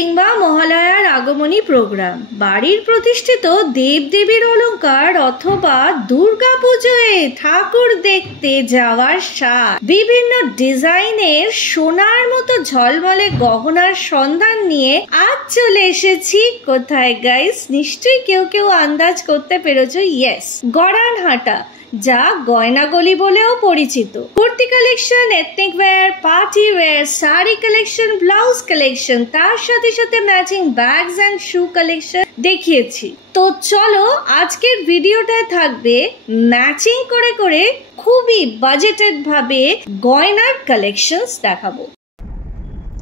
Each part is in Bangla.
কিংবা মহালয়ার আগমনী প্রোগ্রাম, বাড়ির প্রতিষ্ঠিত দেবদেবীর অলংকার অথবা দুর্গা পুজোয় ঠাকুর দেখতে যাওয়ার স্বাদ, বিভিন্ন ডিজাইনের সোনার মতো ঝলমলে গহনার সন্ধান নিয়ে আজ চলে এসেছি কোথায় গাইস? নিশ্চয়ই কেউ কেউ আন্দাজ করতে পেরেছো। ইয়েস, গড়ানহাটা, যা গয়নাগলি বলেও পরিচিত। Kurti collection, ethnic wear, party wear, sari collection, blouse collection, তার সাথে সাথে matching bags and shoe collection দেখিয়েছি। তো চলো, আজকের ভিডিওটায় থাকবে ম্যাচিং করে করে খুবই বাজেটেড ভাবে গয়নার কালেকশনস দেখাবো।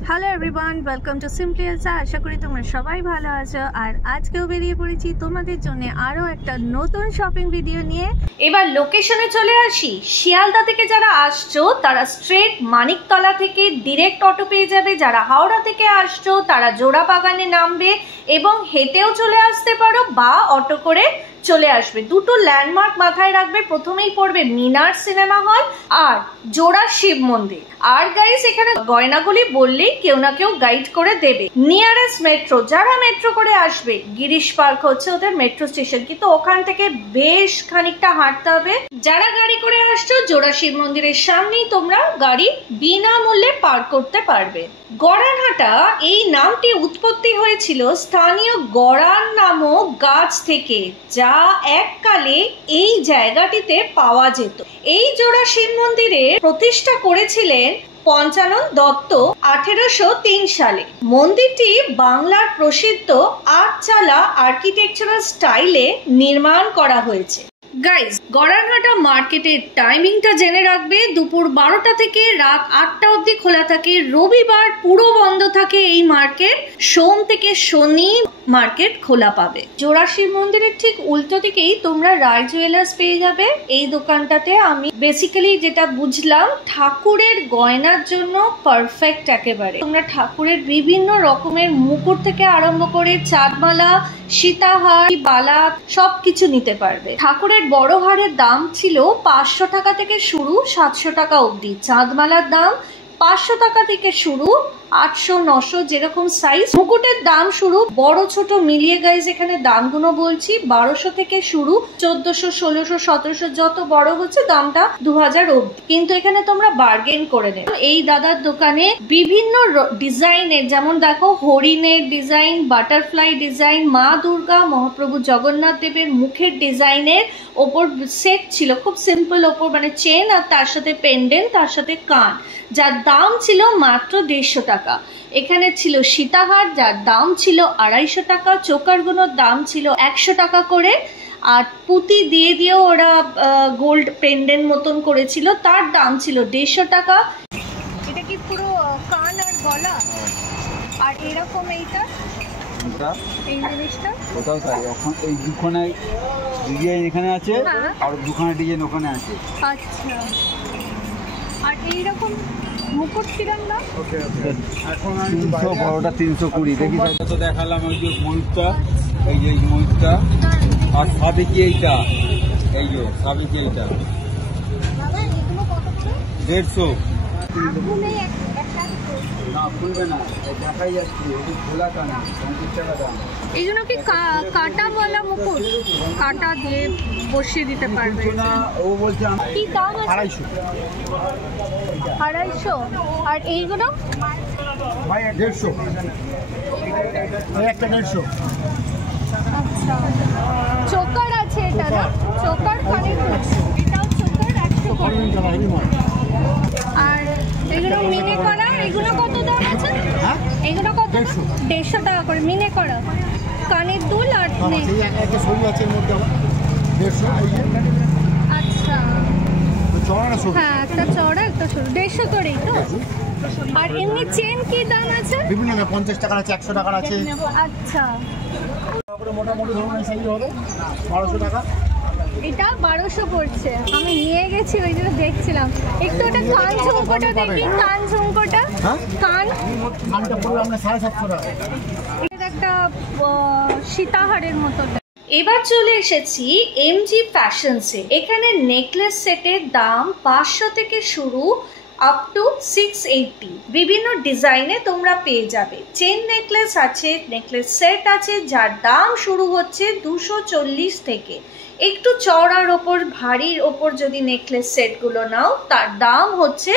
Hello everyone, welcome to simply Elsa. আশা করি তোমরা সবাই ভালো আছো। আর আজকেও বেরিয়ে পড়েছি তোমাদের জন্য আরও একটা নতুন শপিং ভিডিও নিয়ে। এবার লোকেশনে চলে আসি। শিয়ালদা থেকে যারা আসছো তারা স্ট্রেট মানিকতলা থেকে ডিরেক্ট অটো পেয়ে যাবে। যারা হাওড়া থেকে আসছো তারা জোড়াবাগানে নামবে এবং হেঁটেও চলে আসতে পারো বা অটো করে চলে আসবে। দুটো ল্যান্ডমার্ক মাথায় রাখবে। প্রথমেই পড়বে মিনার সিনেমা হল আর জোড়া শিব মন্দির। আর গাইস, এখানে গয়নাগুলি বললেই কেউ না কেউ গাইড করে দেবে। নিয়ারেস্ট মেট্রো, যারা মেট্রো করে আসবে, গিরিশ পার্ক হচ্ছে ওদের মেট্রো স্টেশন, কিন্তু ওখান থেকে বেশ খানিকটা হাঁটতে হবে। যারা গাড়ি করে আসছো, জোড়া শিব মন্দিরের সামনেই তোমরা গাড়ি বিনামূল্যে পার্ক করতে পারবে। গড়ানহাটা এই নামটি উৎপত্তি হয়েছিল স্থানীয় গড়ান নামক গাছ থেকে, যা এককালে এই জায়গাটিতে পাওয়া যেত। এই জোড়া শিব মন্দিরে প্রতিষ্ঠা করেছিলেন পঞ্চানন দত্ত 1803 সালে। মন্দিরটি বাংলার প্রসিদ্ধ আটচালা আর্কিটেকচারাল স্টাইলে নির্মাণ করা হয়েছে। গাইজ, গড়ানহাটা মার্কেটের টাইমিংটা জেনে রাখবে। দুপুর 12টা থেকে রাত 8টা অবধি খোলা থাকে। রবিবার পুরো বন্ধ থাকে এই মার্কেট। সোম থেকে শনি মার্কেট খোলা পাবে। জোড়া শিব মন্দিরের ঠিক উল্টো দিকেই তোমরা রায় জুয়েলার্স পেয়ে যাবে। এই দোকানটাতে আমি বেসিক্যালি যেটা বুঝলাম, ঠাকুরের গয়নার জন্য পারফেক্ট একেবারে। তোমরা ঠাকুরের বিভিন্ন রকমের মুকুট থেকে আরম্ভ করে চাঁদমালা, সীতাহার, বালা সবকিছু নিতে পারবে। ঠাকুরের বড় হারের দাম ছিল 500 টাকা থেকে শুরু 700 টাকা অবধি। চাঁদমালার দাম 500 টাকা থেকে শুরু 800, 900 যেরকম সাইজ। মুকুটের দাম শুরু বড় ছোট মিলিয়ে গাইজ এখানে দামগুলো বলছি। 1200 থেকে শুরু 1400, 1600, 1700, যত বড় হচ্ছে দামটা 2000 অবধি। কিন্তু এখানে তোমরা বার্গেন করে নেবে। এই দাদার দোকানে বিভিন্ন ডিজাইনের, যেমন দেখো হরিণের ডিজাইন, বাটারফ্লাই ডিজাইন, মা দুর্গা, মহাপ্রভু জগন্নাথ দেবের মুখের ডিজাইনের ওপর সেট ছিল। খুব সিম্পল ওপর, মানে চেন আর তার সাথে পেন্ডেন্ট, তার সাথে কান, যার দাম ছিল মাত্র 150 টাকা। এখানে ছিল সীতাহার, যার দাম ছিল 250 টাকা। চোকারগুলোর দাম ছিল 100 টাকা করে। আর পুঁতি দিয়ে দিয়েও ওরা গোল্ড পেন্ডেন্ট মতন করেছিল, তার দাম ছিল 150 টাকা। এটা কি পুরো কান আর গলা? আর এরকম এইটা এই জিনিসটা ওটাও তাই। এখন এই দুখানে ডিজাইন এখানে আছে আর দুখানে ডিজাইন ওখানে আছে। আচ্ছা, আর এইরকম মুকুট কিরম না? এখন 300, বড়টা 320। দেখি তো দেখালাম ওই যে ময়ূরটা, এই যে ময়ূরটা, আর সাবেকি এইটা, এই যে সাবেকি এইটা 150। না খুলবে না, দেখাই যাচ্ছে খোলা কানা 50 টাকা দাম। এই জন্য কি কাটা বলা মুকুট কাটা দিয়ে বসিয়ে দিতে পারবে না? ও বলছে কি দাম আছে? 250। 250। আর এইগুলো ভাই 150, এই একটা 150। আচ্ছা, চোকার আছে এটা না? চোকার কানে এটাও চোকার 100 করে। আর এগুলো মিনে করা, এগুলো কত দাম আছে? এগুলো কত? 150 টাকা করে মিনে করা কানের দুল। আর একটা সরু আছে এর মধ্যে আমার 150। আচ্ছা, হ্যাঁ, একটা চওড়া একটা সরু 150 করেই তো। আর এমনি চেন কি দাম আছে? বিভিন্ন 50 টাকা আছে, 100 টাকা আছে। আচ্ছা, মোটামুটি ধরুন এই সাইজ হবে 1200 টাকা। এটা 1200 পড়ছে। আমি নিয়ে গেছি, ওই জন্য দেখছিলাম একটু। ওটা কান ঝুমকোটা দেখি, কান ঝুমকোটা, কানটা পড়বে আপনার 750 টাকা। এটা একটা সীতাহারের মতো। এবার চলে এসেছি এমজি ফ্যাশনসে। এখানে নেকলেস সেটের দাম 500 থেকে শুরু আপ টু 680 বিভিন্ন ডিজাইনে তোমরা পেয়ে যাবে। চেন নেকলেস আছে, নেকলেস সেট আছে, যার দাম শুরু হচ্ছে 240 থেকে। একটু চওড়ার ওপর ভারীর ওপর যদি নেকলেস সেটগুলো নাও তার দাম হচ্ছে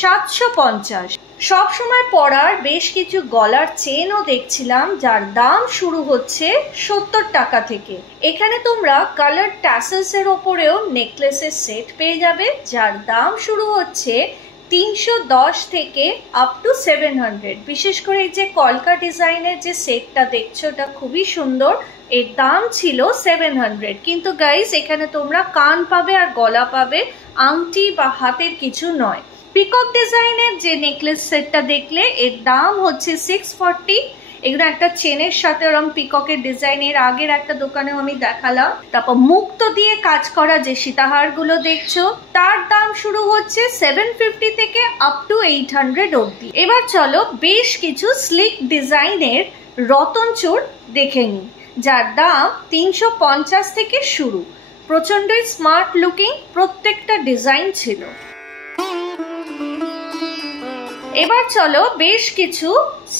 750। সব সময় পরার বেশ কিছু গলার চেনও দেখছিলাম যার দাম শুরু হচ্ছে 70 টাকা থেকে। এখানে তোমরা কালার ট্যাসেলস এর ওপরেও নেকলেসের সেট পেয়ে যাবে যার দাম শুরু হচ্ছে 310 থেকে আপ টু 700। বিশেষ করে এই যে কলকা ডিজাইনের যে সেটটা দেখছো ওটা খুবই সুন্দর, এর দাম ছিল 700। কিন্তু গাইস এখানে তোমরা কান পাবে আর গলা পাবে, আংটি বা হাতের কিছু নয়। পিকক ডিজাইনের যে নেকলেস সেটটা দেখলে এর দাম হচ্ছে 640। এগুলো একটা চেনের সাথে ওরকম পিককের ডিজাইনের আগের একটা দোকানেও আমি দেখালাম। তারপর মুক্ত দিয়ে কাজ করা যে সীতাহার গুলো দেখছো তার দাম শুরু হচ্ছে 750 থেকে আপ টু 800 অবধি। এবার চলো বেশ কিছু স্লিক ডিজাইনের রতন চূড় দেখে নিই যার দাম 350 থেকে শুরু। প্রচন্ডই স্মার্ট লুকিং প্রত্যেকটা ডিজাইন ছিল। এবার চলো বেশ কিছু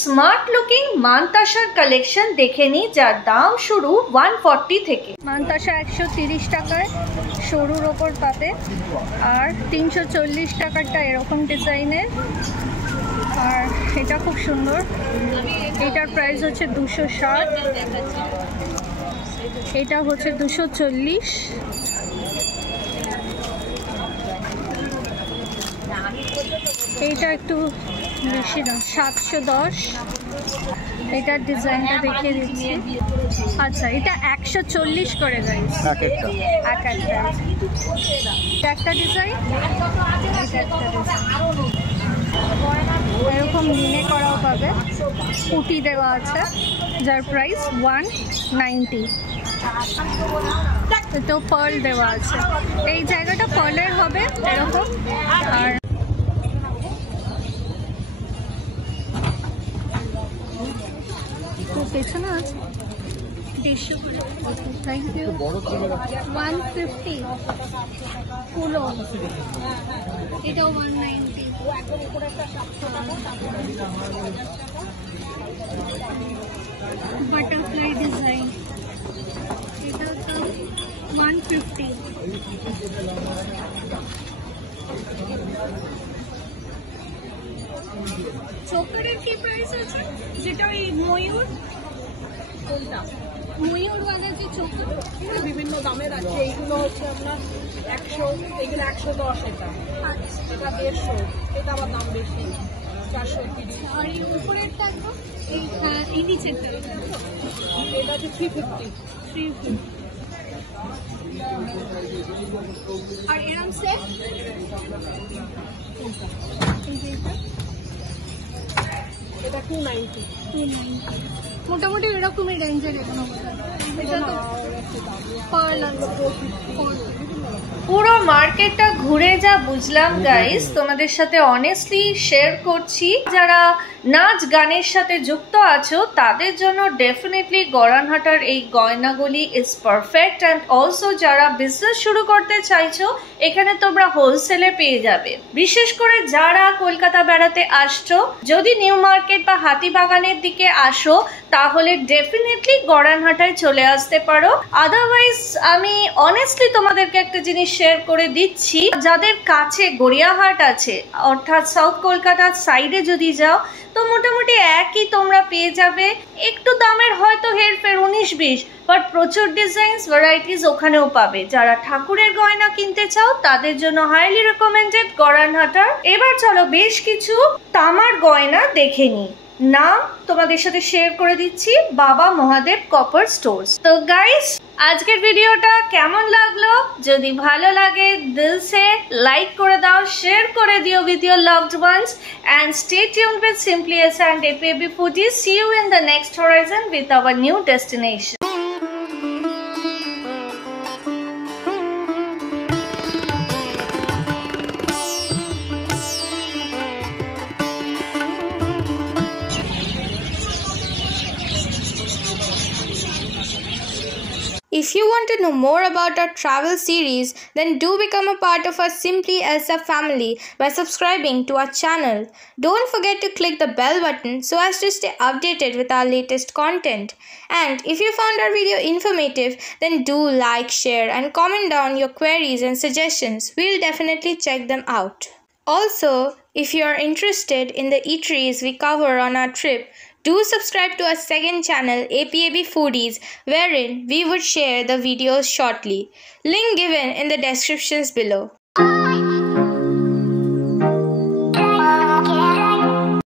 স্মার্ট লুকিং মানতাসার কালেকশন দেখে নিই যার দাম শুরু 140 থেকে। মানতাসা 130 টাকায় সরুর ওপর পাবে, আর 340 টাকারটা এরকম ডিজাইনের, আর এটা খুব সুন্দর, এটার প্রাইস হচ্ছে 260, এটা হচ্ছে 240, এইটা একটু বেশি দাম 710। এটার ডিজাইনটা দেখিয়ে দিচ্ছি। আচ্ছা এটা 140 করে গাইস একটা ডিজাইন। এরকম মিনে করাও পাবে, পুটি দেওয়া আছে যার প্রাইস 190। তো পার্ল দেওয়া আছে, এই জায়গাটা পার্লের হবে এরকম। আর পেছনে আছে 150 করে। Thank you. 150 ফুলো, এটাও 190। বাটারফ্লাই ডিজাইন, এটা তো 150। চোকারের কি প্রাইস আছে? যেটা ওই ময়ূর, ময়ূরওয়ালা যে চোকার বিভিন্ন দামের আছে। এইগুলো হচ্ছে আপনার 100, এগুলো 110, এটা এটা 150, এটা আবার দাম বেশি 430। আর এই উপরেরটা তো এই নিচেরটা এটা হচ্ছে 350। আর এরকম সেট এটা 290। মোটামুটি এরকমই রেঞ্জের। এটা তো পার্ল আছে। পুরো মার্কেটটা ঘুরে যা বুঝলাম গাইস, তোমাদের সাথে অনেস্টলি শেয়ার করছি। যারা নাচ গানের সাথে যুক্ত আছো তাদের জন্য ডেফিনেটলি গড়ানহাটার এই গয়নাগুলি ইজ পারফেক্ট। অ্যান্ড অলসো যারা বিজনেস শুরু করতে চাইছো এখানে তোমরা হোলসেলে পেয়ে যাবে। বিশেষ করে যারা কলকাতা বেড়াতে আসছো, যদি নিউ মার্কেট বা হাতিবাগানের দিকে আসো তাহলে ডেফিনেটলি গড়ানহাটায় চলে আসতে পারো। আদারওয়াইজ আমি অনেস্টলি তোমাদেরকে একটা জিনিস শেয়ার করে দিচ্ছি, যাদের কাছে গড়িয়াহাট আছে অর্থাৎ সাউথ কলকাতার সাইডে যদি যাও তো মোটামুটি একই তোমরা পেয়ে যাবে। একটু দামের হয়তো হেরফের 19-20, বাট প্রচুর ডিজাইনস ভ্যারাইটিস ওখানেও পাবে। যারা ঠাকুরের গয়না কিনতে চাও তাদের জন্য হাইলি রেকমেন্ডেড গড়ানহাটার। এবার চলো বেশ কিছু তামার গয়না দেখে নিই। নাম তোমাদের সাথে শেয়ার করে দিচ্ছি, বাবা মহাদেব কপার স্টোর্স। তো গাইস আজকের ভিডিওটা কেমন লাগলো? যদি ভালো লাগে দিল সে লাইক করে দাও, শেয়ার করে দিও with your loved ones, and stay tuned with Simply S and APAB Foodies. See you in the next horizon with our new destination. If you want to know more about our travel series, then do become a part of our Simply Elsa family by subscribing to our channel. Don't forget to click the bell button so as to stay updated with our latest content. And if you found our video informative, then do like, share and comment down your queries and suggestions. We'll definitely check them out. Also, if you are interested in the eateries we cover on our trip, do subscribe to our second channel, APAB Foodies, wherein we would share the videos shortly. Link given in the descriptions below.